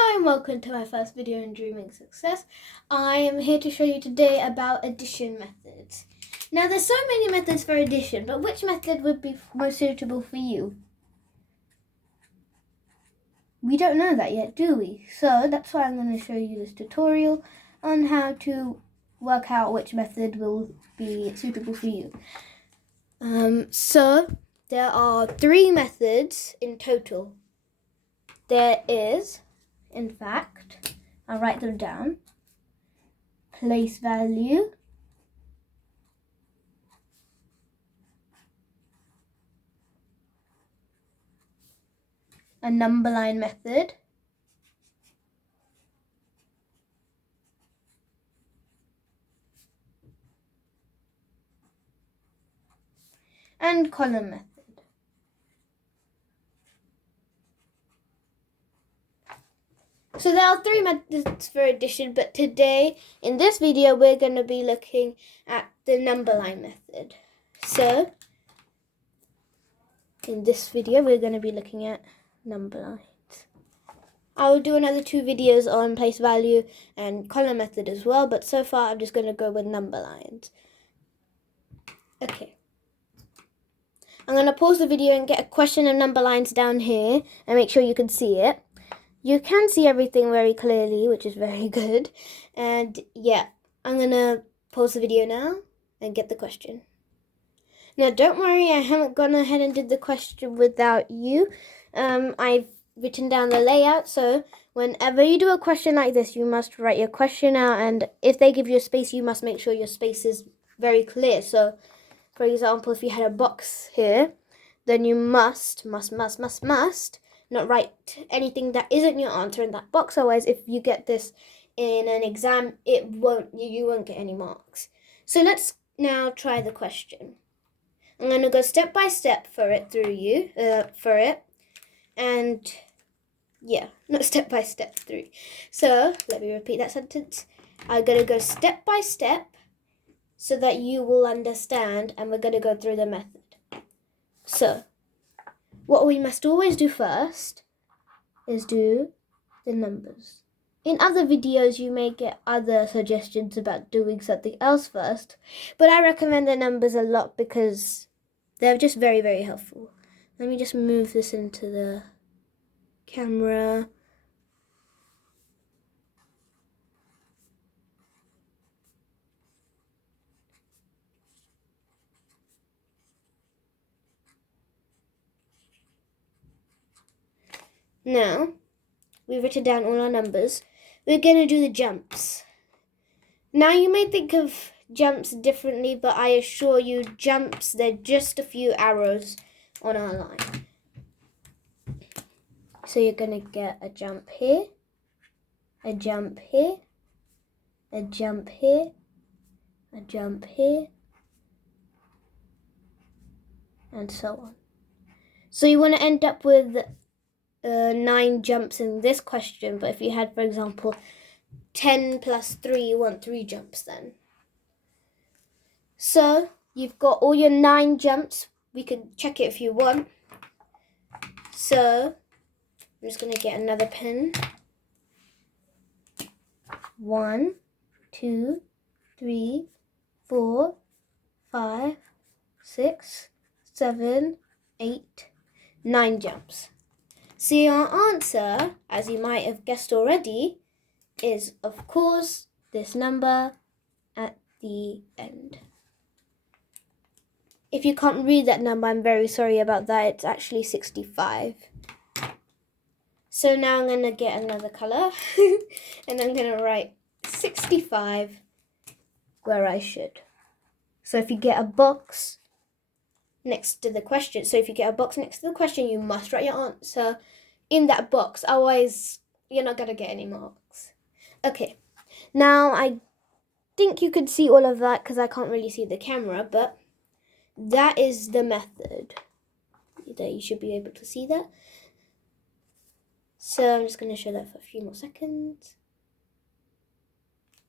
Hi and welcome to my first video in Dreaming Success. I am here to show you today about addition methods. Now there's so many methods for addition, but which method would be most suitable for you? We don't know that yet, do we? So that's why I'm going to show you this tutorial on how to work out which method will be suitable for you. So there are 3 methods in total. There is, in fact, I'll write them down. Place value, a number line method, and column method. So there are 3 methods for addition, but today, in this video, we're going to be looking at the number line method. So, in this video, we're going to be looking at number lines. I will do another 2 videos on place value and column method as well, but so far I'm just going to go with number lines. Okay. I'm going to pause the video and get a question of number lines down here and make sure you can see it. You can see everything very clearly, which is very good. And yeah, I'm going to pause the video now and get the question. Now, don't worry, I haven't gone ahead and did the question without you. I've written down the layout, so whenever you do a question like this, you must write your question out, and if they give you a space, you must make sure your space is very clear. So, for example, if you had a box here, then you must not write anything that isn't your answer in that box. Otherwise, if you get this in an exam, you won't get any marks. So let's now try the question. I'm going to go step by step for it, and yeah, not step by step through. So let me repeat that sentence. I'm going to go step by step so that you will understand, and we're going to go through the method. So what we must always do first is do the numbers. In other videos, you may get other suggestions about doing something else first, but I recommend the numbers a lot because they're just very, very helpful. Let me just move this into the camera. Now, we've written down all our numbers. We're going to do the jumps. Now, you may think of jumps differently, but I assure you, jumps, they're just a few arrows on our line. So you're going to get a jump here, a jump here, a jump here, a jump here, and so on. So you want to end up with 9 jumps in this question, but if you had, for example, 10 plus 3, you want 3 jumps then. So you've got all your 9 jumps. We could check it if you want. So I'm just going to get another pen. 1, 2, 3, 4, 5, 6, 7, 8, 9 jumps. So your answer, as you might have guessed already, is of course this number at the end. If you can't read that number, I'm very sorry about that. It's actually 65. So now I'm going to get another color and I'm going to write 65 where I should. So if you get a box next to the question, you must write your answer in that box. Otherwise, you're not going to get any marks. Okay, now I think you could see all of that because I can't really see the camera, but that is the method. There, you should be able to see that. So I'm just going to show that for a few more seconds.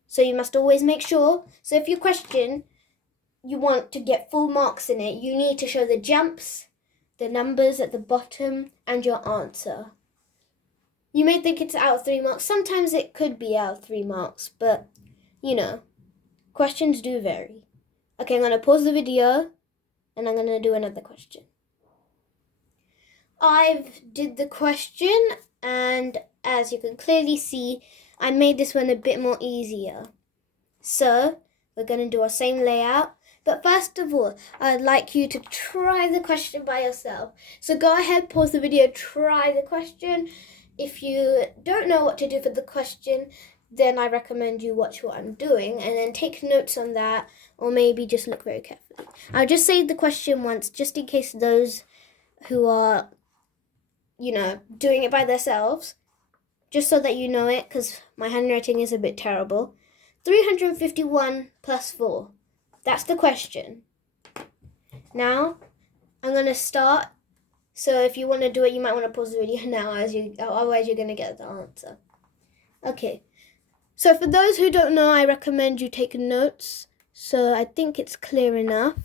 So you must always make sure. So if your question, you want to get full marks in it, you need to show the jumps, the numbers at the bottom, and your answer. You may think it's out of 3 marks. Sometimes it could be out of 3 marks, but, you know, questions do vary. Okay, I'm going to pause the video, and I'm going to do another question. I've did the question, and as you can clearly see, I made this one a bit more easier. So, we're going to do our same layout. But first of all, I'd like you to try the question by yourself. So go ahead, pause the video, try the question. If you don't know what to do for the question, then I recommend you watch what I'm doing and then take notes on that, or maybe just look very carefully. I'll just say the question once, just in case those who are, doing it by themselves, just so that you know it, because my handwriting is a bit terrible. 351 plus 4. That's the question. Now, I'm going to start. So if you want to do it, you might want to pause the video now, otherwise you're going to get the answer. Okay. So for those who don't know, I recommend you take notes. So I think it's clear enough.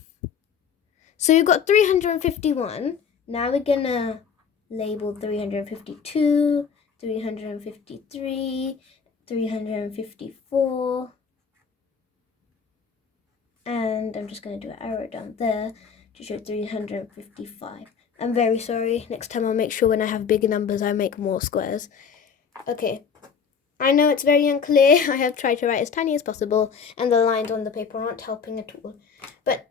So you've got 351. Now we're going to label 352, 353, 354. And I'm just going to do an arrow down there to show 355. I'm very sorry. Next time I'll make sure when I have bigger numbers I make more squares. Okay. I know it's very unclear. I have tried to write as tiny as possible and the lines on the paper aren't helping at all. But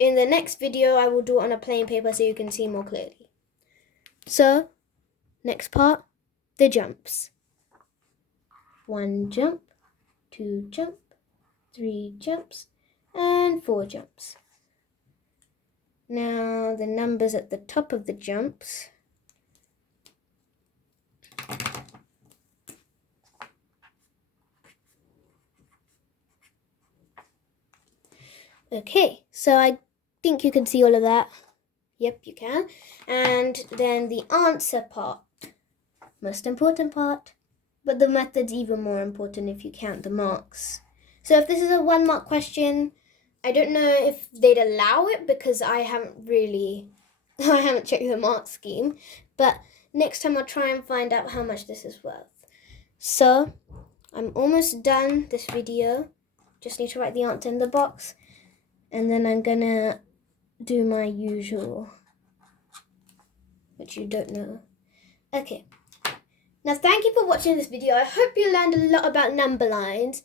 in the next video I will do it on a plain paper so you can see more clearly. So, next part, the jumps. 1 jump, 2 jump, 3 jumps, and 4 jumps. Now the numbers at the top of the jumps. Okay, so I think you can see all of that. Yep, you can. And then the answer part, most important part, but the method's even more important if you count the marks. So if this is a 1 mark question, I don't know if they'd allow it because I haven't checked the mark scheme, but next time I'll try and find out how much this is worth. So, I'm almost done this video. Just need to write the answer in the box, and then I'm gonna do my usual, which you don't know. Okay. Now, thank you for watching this video. I hope you learned a lot about number lines.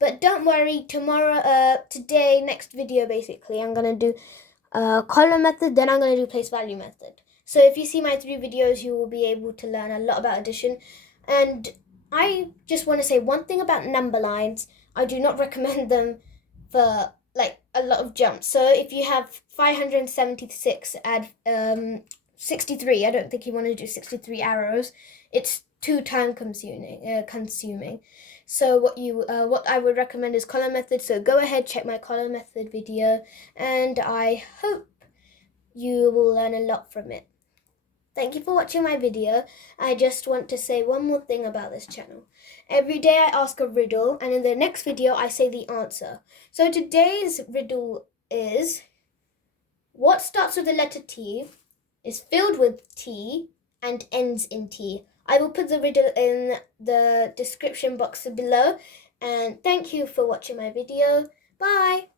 But don't worry, today, next video basically, I'm going to do column method, then I'm going to do place value method. So if you see my 3 videos, you will be able to learn a lot about addition. And I just want to say one thing about number lines. I do not recommend them for a lot of jumps. So if you have 576, add 63. I don't think you want to do 63 arrows. It's too time consuming. So what I would recommend is column method. So go ahead, check my column method video, and I hope you will learn a lot from it. Thank you for watching my video. I just want to say one more thing about this channel. Every day I ask a riddle, and in the next video I say the answer. So today's riddle is, what starts with the letter T, is filled with T, and ends in T? I will put the riddle in the description box below. And thank you for watching my video. Bye!